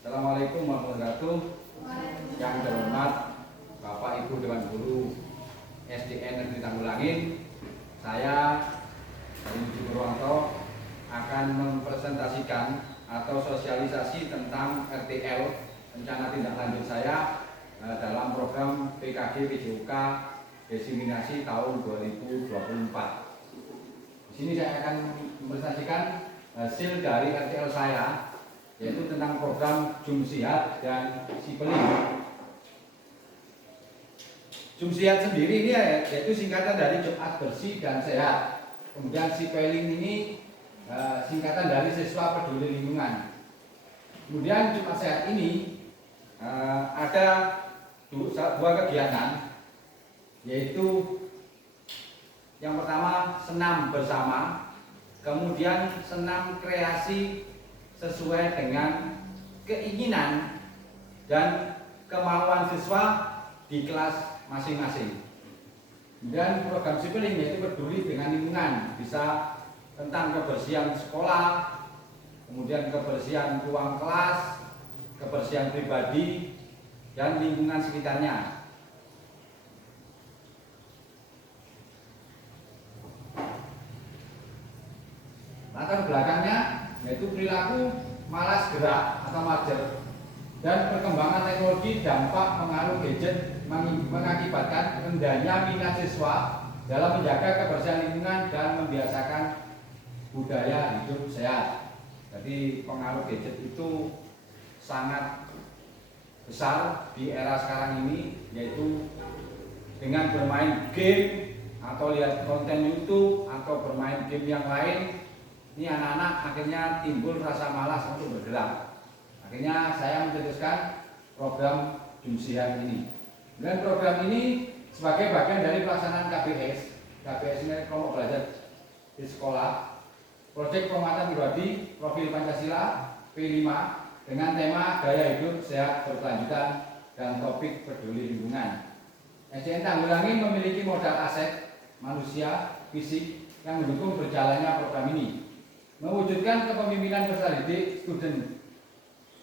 Assalamualaikum warahmatullahi wabarakatuh. Yang terhormat Bapak Ibu Dewan Guru SDN Negeri Tanggulangin, saya dari Budi Purwanto akan mempresentasikan atau sosialisasi tentang RTL, rencana tindak lanjut saya dalam program PKG PJOK Diseminasi tahun 2024. Di sini saya akan mempresentasikan hasil dari RTL saya, yaitu tentang program Jumsihat dan Sipeling. Jumsihat sendiri ini yaitu singkatan dari Jumat Bersih dan Sehat. Kemudian Sipeling ini singkatan dari Siswa Peduli Lingkungan. Kemudian Jumat Sehat ini ada dua kegiatan, yaitu yang pertama senam bersama, kemudian senam kreasi sesuai dengan keinginan dan kemauan siswa di kelas masing-masing. Dan program Sipeling yaitu peduli dengan lingkungan, bisa tentang kebersihan sekolah, kemudian kebersihan ruang kelas, kebersihan pribadi, dan lingkungan sekitarnya. Latar belakangnya yaitu perilaku malas gerak atau mager, dan perkembangan teknologi dampak pengaruh gadget mengakibatkan rendahnya minat siswa dalam menjaga kebersihan lingkungan dan membiasakan budaya hidup sehat. Jadi pengaruh gadget itu sangat besar di era sekarang ini, yaitu dengan bermain game atau lihat konten YouTube atau bermain game yang lain. Ini anak-anak akhirnya timbul rasa malas untuk bergerak. Akhirnya saya mencetuskan program Jumsihat ini. Dan program ini sebagai bagian dari pelaksanaan KBS. KBS ini kelompok belajar di sekolah. Proyek penguatan pribadi profil Pancasila P5 dengan tema gaya hidup sehat berkelanjutan dan topik peduli lingkungan. SDN Tanggulangin memiliki modal aset manusia fisik yang mendukung berjalannya program ini. Mewujudkan kepemimpinan personality student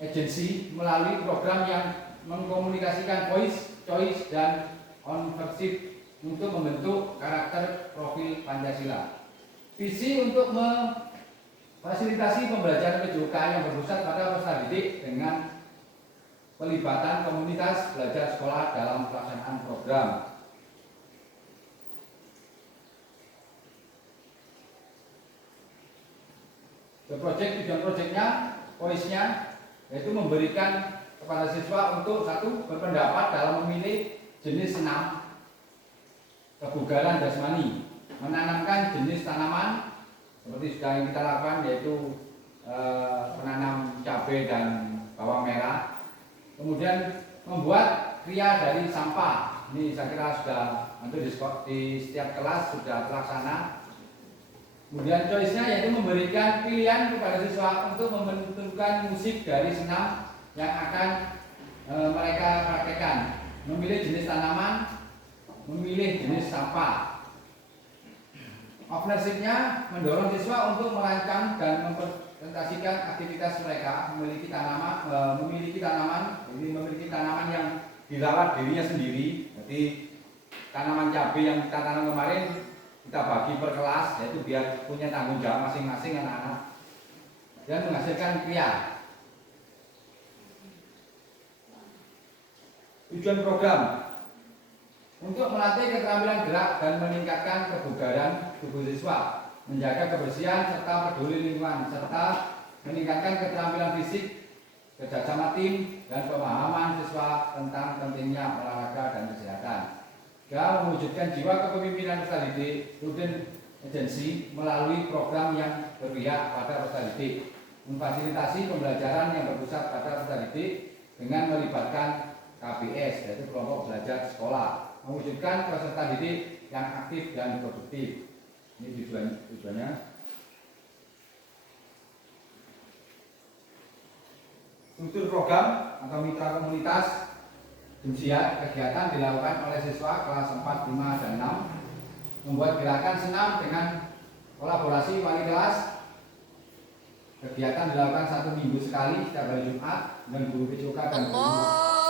agency melalui program yang mengkomunikasikan voice, choice, dan ownership untuk membentuk karakter profil Pancasila. Visi untuk memfasilitasi pembelajaran PJOK yang berpusat pada personality dengan pelibatan komunitas belajar sekolah dalam pelaksanaan program. Tujuan proyeknya, voice-nya, yaitu memberikan kepada siswa untuk satu, berpendapat dalam memilih jenis senam, kebugaran jasmani, menanamkan jenis tanaman seperti sudah yang kita lakukan, yaitu menanam cabai dan bawang merah. Kemudian membuat kria dari sampah. Ini saya kira sudah hampir di setiap kelas sudah terlaksana. Kemudian choice-nya yaitu memberikan pilihan kepada siswa untuk menentukan musik dari senam yang akan mereka praktekkan, memilih jenis tanaman, memilih jenis sampah. Ownership-nya mendorong siswa untuk merancang dan mempresentasikan aktivitas mereka, memiliki tanaman yang dirawat dirinya sendiri. Jadi tanaman cabai yang kita tanam kemarin kita bagi per kelas, yaitu biar punya tanggung jawab masing-masing anak-anak dan menghasilkan kria. Tujuan program untuk melatih keterampilan gerak dan meningkatkan kebugaran tubuh siswa, menjaga kebersihan serta peduli lingkungan, serta meningkatkan keterampilan fisik, kerjasama tim, dan pemahaman siswa tentang pentingnya olahraga dan kesehatan. Mewujudkan jiwa kepemimpinan personality student agency melalui program yang berpihak pada personality, memfasilitasi pembelajaran yang berpusat pada personality dengan melibatkan KBS, yaitu kelompok belajar sekolah, mewujudkan peserta didik yang aktif dan produktif. Ini tujuannya. Struktur program atau mitra komunitas Jumsihat kegiatan dilakukan oleh siswa kelas 4, 5, dan 6, membuat gerakan senam dengan kolaborasi wali kelas, Kegiatan dilakukan 1 minggu sekali setiap hari Jumat dan guru PJK dan guru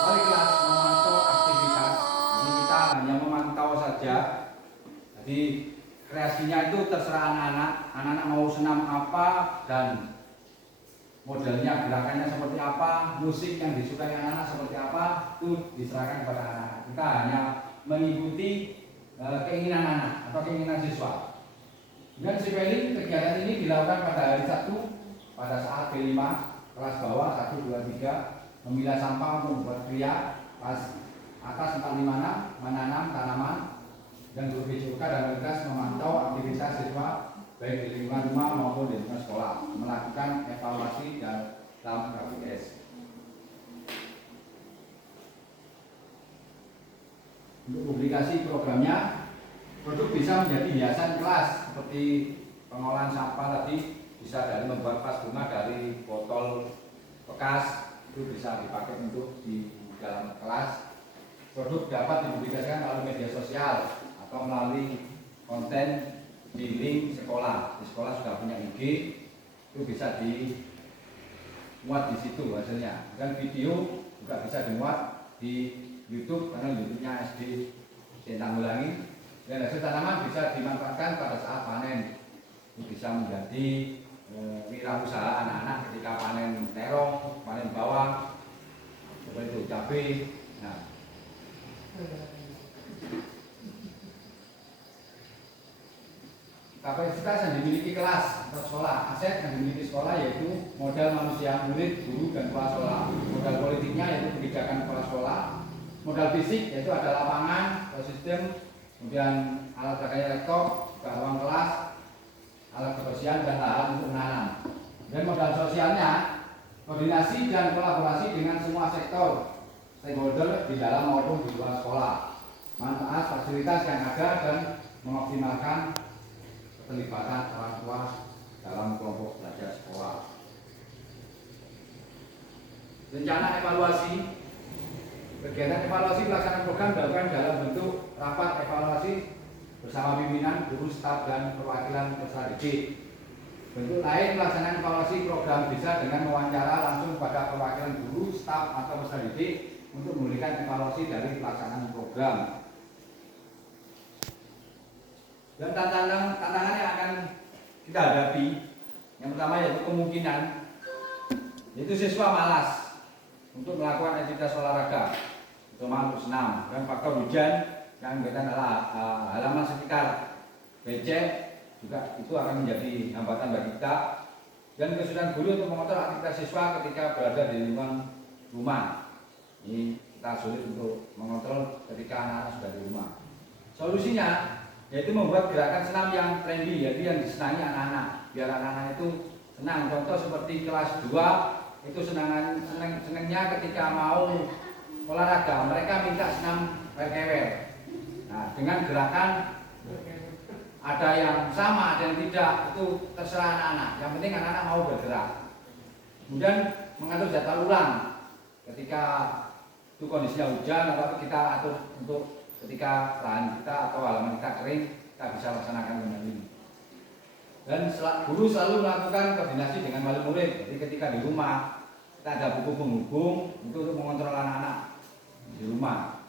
wali kelas memantau aktivitas. Jadi kita hanya memantau saja. Jadi kreasinya itu terserah anak-anak. Anak-anak mau senam apa dan modelnya, gerakannya seperti apa, musik yang disukai anak-anak seperti apa, itu diserahkan kepada anak-anak. Kita hanya mengikuti keinginan anak atau keinginan siswa. Dan spelling kegiatan ini dilakukan pada hari Sabtu pada saat B5 kelas bawah 1, 2, 3 memilah sampah untuk membuat kria, kelas atas 4, 5, 6 menanam tanaman, dan guru PJK dan tugas memantau aktivitas siswa baik di lingkungan rumah maupun di lingkungan sekolah, melakukan evaluasi dan dalam KPS. Untuk publikasi programnya, produk bisa menjadi hiasan kelas seperti pengolahan sampah tadi, bisa dari membuat vas bunga dari botol bekas, itu bisa dipakai untuk di dalam kelas. Produk dapat dipublikasikan melalui media sosial atau melalui konten di link sekolah. Di sekolah sudah punya IG, itu bisa dimuat di situ hasilnya. Dan video juga bisa dimuat di YouTube karena YouTube-nya SD Tanggulangi. Dan hasil tanaman bisa dimanfaatkan pada saat panen. Itu bisa menjadi wirausaha anak-anak ketika panen terong, panen bawang, seperti itu cabai. Nah, kapasitas yang dimiliki kelas atau sekolah, aset yang dimiliki sekolah yaitu modal manusia, murid, guru, dan kepala sekolah. Modal politiknya yaitu kebijakan kepala sekolah. Modal fisik yaitu ada lapangan, sistem, kemudian alat pakaian laptop, ruang kelas, alat kebersihan, dan lahan untuk menanam. Dan modal sosialnya koordinasi dan kolaborasi dengan semua sektor stakeholder di dalam maupun di luar sekolah, manfaat fasilitas yang ada dan mengoptimalkan keterlibatan orang tua dalam kelompok belajar sekolah. Rencana evaluasi. Kegiatan evaluasi pelaksanaan program dilakukan dalam bentuk rapat evaluasi bersama pimpinan, guru, staf, dan perwakilan peserta didik. Bentuk lain pelaksanaan evaluasi program bisa dengan mewawancara langsung pada perwakilan guru, staf, atau peserta didik untuk memberikan evaluasi dari pelaksanaan program. Dan tantangan yang akan kita hadapi, yang pertama yaitu kemungkinan, yaitu siswa malas untuk melakukan aktivitas olahraga, terutama untuk senam, dan faktor hujan yang menyebabkan halaman sekitar becek juga itu akan menjadi hambatan bagi kita, dan kesulitan guru untuk mengontrol aktivitas siswa ketika berada di lingkungan rumah. Ini kita sulit untuk mengontrol ketika anak-anak sudah di rumah. Solusinya yaitu membuat gerakan senam yang trendy, yaitu yang disenangi anak-anak, biar anak-anak itu senang. Contoh seperti kelas 2 itu senangnya ketika mau olahraga, mereka minta senam kewer. Nah, dengan gerakan ada yang sama dan tidak, itu terserah anak-anak. Yang penting anak-anak mau bergerak. Kemudian mengatur jadwal ulang ketika itu kondisinya hujan, atau kita atur untuk ketika lahan kita atau halaman kita kering, kita bisa laksanakan kembali. Dan guru selalu melakukan koordinasi dengan wali murid. Jadi ketika di rumah kita ada buku penghubung untuk mengontrol anak-anak di rumah.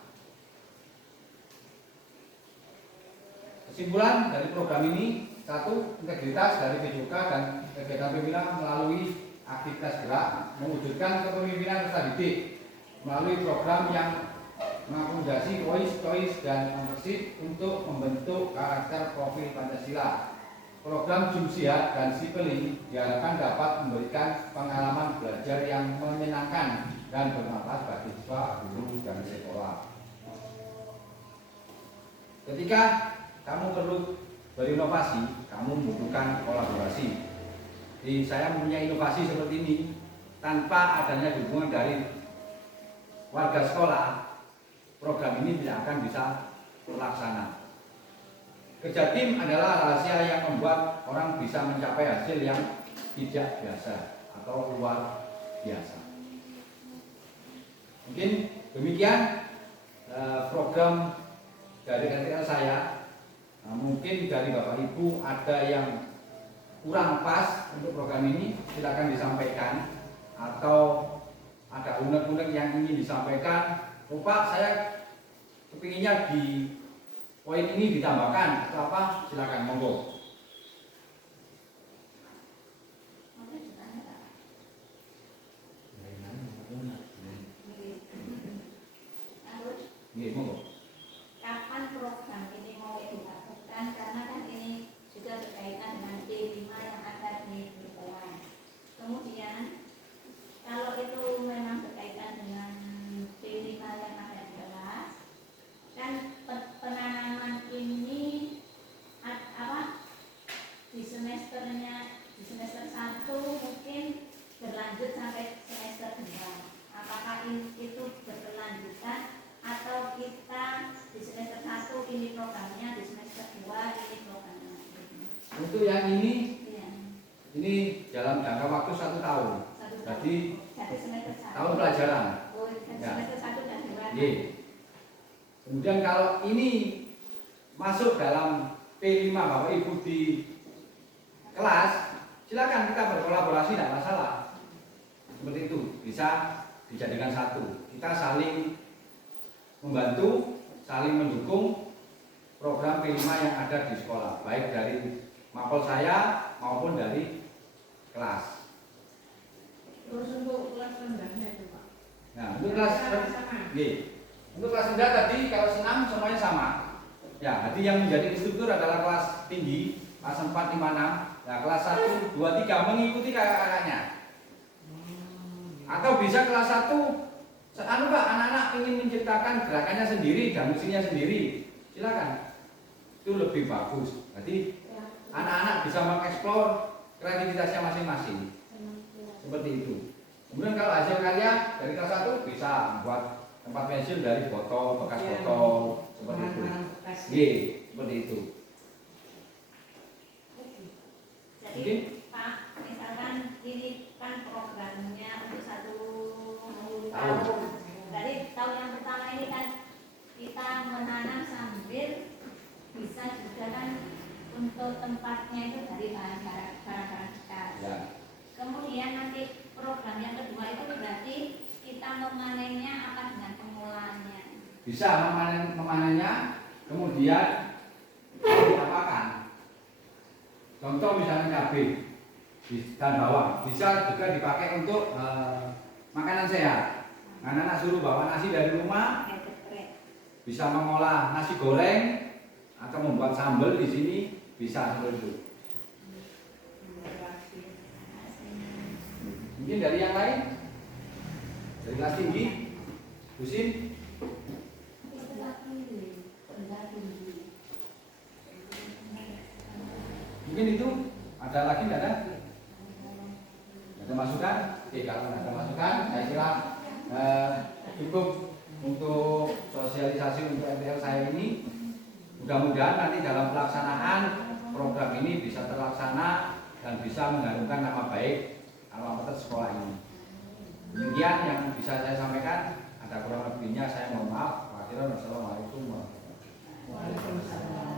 Kesimpulan dari program ini, 1. Integritas dari PJK dan kegiatan pimpinan melalui aktivitas gerak mewujudkan kepemimpinan peserta didik melalui program yang mengakomodasi choice dan membership untuk membentuk karakter profil Pancasila. Program Jumsihat dan Sipeling diharapkan dapat memberikan pengalaman belajar yang menyenangkan dan bermanfaat bagi siswa, guru, dan sekolah. Ketika kamu perlu berinovasi, kamu membutuhkan kolaborasi. Jadi saya mempunyai inovasi seperti ini, tanpa adanya dukungan dari warga sekolah, program ini tidak akan bisa terlaksana. Kerja tim adalah rahasia yang membuat orang bisa mencapai hasil yang tidak biasa atau luar biasa. Mungkin demikian program dari RTL saya. Nah, mungkin dari Bapak Ibu ada yang kurang pas untuk program ini, silakan disampaikan. Atau ada unek-unek yang ingin disampaikan, oh Pak, saya kepinginnya di poin ini ditambahkan atau apa, silakan, monggo. Monggo. Kapan program ini mau dilakukan? Karena kan ini juga berkaitan dengan P5 yang ada di sekolah. Kemudian kalau itu memang berkaitan dengan P5 yang ada di kelas, kan penanaman ini di semester 1 mungkin berlanjut sampai semester 2. Apakah itu berkelanjutan atau kita di semester 1 ini programnya, di semester 2 ini programnya? Untuk yang ini, Ya. ini dalam jangka waktu 1 tahun. Jadi semester 1. tahun pelajaran. Oh, Ya. semester 1 dan 2. Ye. Kemudian kalau ini masuk dalam P5 Bapak Ibu di kelas, silakan kita berkolaborasi, tidak masalah. Seperti itu, bisa dijadikan satu. Kita saling membantu, saling mendukung program P5 yang ada di sekolah, baik dari mapel saya maupun dari kelas. Terus untuk kelas rendahnya itu Pak? Nah, untuk kelas untuk kelas rendah tadi kalau senam semuanya sama. Ya, jadi yang menjadi instruktur adalah kelas tinggi, kelas 4, 5, 6. Nah, kelas 1, 2, 3 mengikuti kakak-kakaknya. Atau bisa kelas 1 Pak, anak-anak ingin menciptakan gerakannya sendiri dan musiknya sendiri, silakan. Itu lebih bagus. Jadi anak-anak bisa mengeksplor kreativitasnya masing-masing. Seperti itu. Kemudian kalau hasil karya dari kelas 1 bisa membuat tempat pensil dari botol, bekas botol, seperti itu. Seperti itu. Jadi Pak, misalkan ini kan programnya untuk 1 tahun. Jadi tahun yang pertama ini kan kita menanam sambil bisa juga kan untuk tempatnya itu dari barang-barang bekas. Ya. Kemudian nanti program yang kedua itu berarti kita memanennya apa dengan pengolahannya? Bisa memanennya, kemudian diapakan? Contoh misalnya cabai dan bawang, bisa juga dipakai untuk makanan sehat. Anak-anak suruh bawa nasi dari rumah, bisa mengolah nasi goreng atau membuat sambal di sini, bisa seperti itu. Mungkin dari yang lain, dari kelas tinggi, Husin. Mungkin itu ada lagi nggak ada? Ada masukan? Oke, kalau ada masukan, saya kira cukup untuk sosialisasi untuk MTL saya ini. Mudah-mudahan nanti dalam pelaksanaan program ini bisa terlaksana dan bisa mengharumkan nama baik alamat sekolah ini. Demikian yang bisa saya sampaikan. Ada kurang lebihnya saya mohon maaf. Wassalamualaikum warahmatullahi wabarakatuh. Waalaikumsalam.